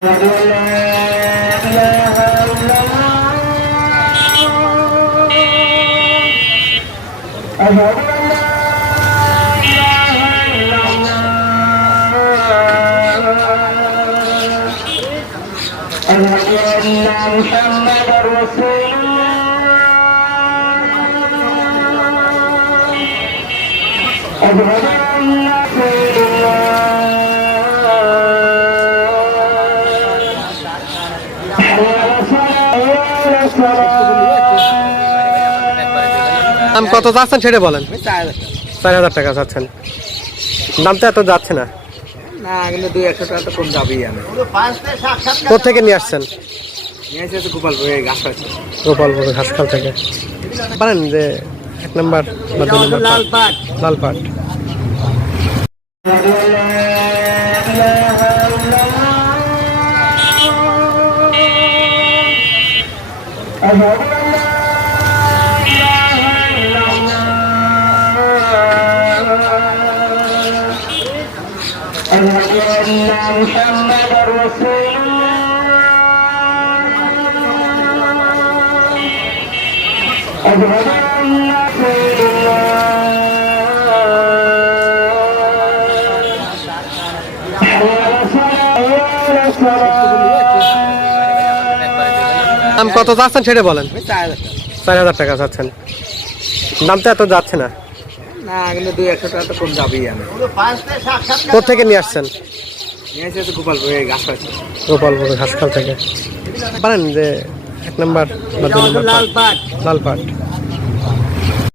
দাম কত যাচ্ছেন সেটা বলেন। 4,000 টাকা যাচ্ছেন, দাম তো এত যাচ্ছে না। না, কিন্তু 200 টাকা তো কম যাবেই। আমি কোথেকে নিয়ে আসছেন? নিয়ে এসেছি গোপালপুরে ঘাসখাল। গোপালপুর ঘাসখাল থেকে। পারেন যে 1 নাম্বার বা 2 নাম্বার লালপাট। লালপাট। দাম কত যাচ্ছেন সেটা বলেন। 4,000 টাকা যাচ্ছেন, দাম তো এত যাচ্ছে না। না, কিন্তু 200 টাকা তো কম যাবেই। আমি কোথেকে নিয়ে আসছেন? নিয়ে এসেছি গোপালপুরে ঘাসখাল। গোপালপুর ঘাসখাল থেকে। পারেন যে 1 নাম্বার বা 2 নাম্বার লালপাট। লালপাট।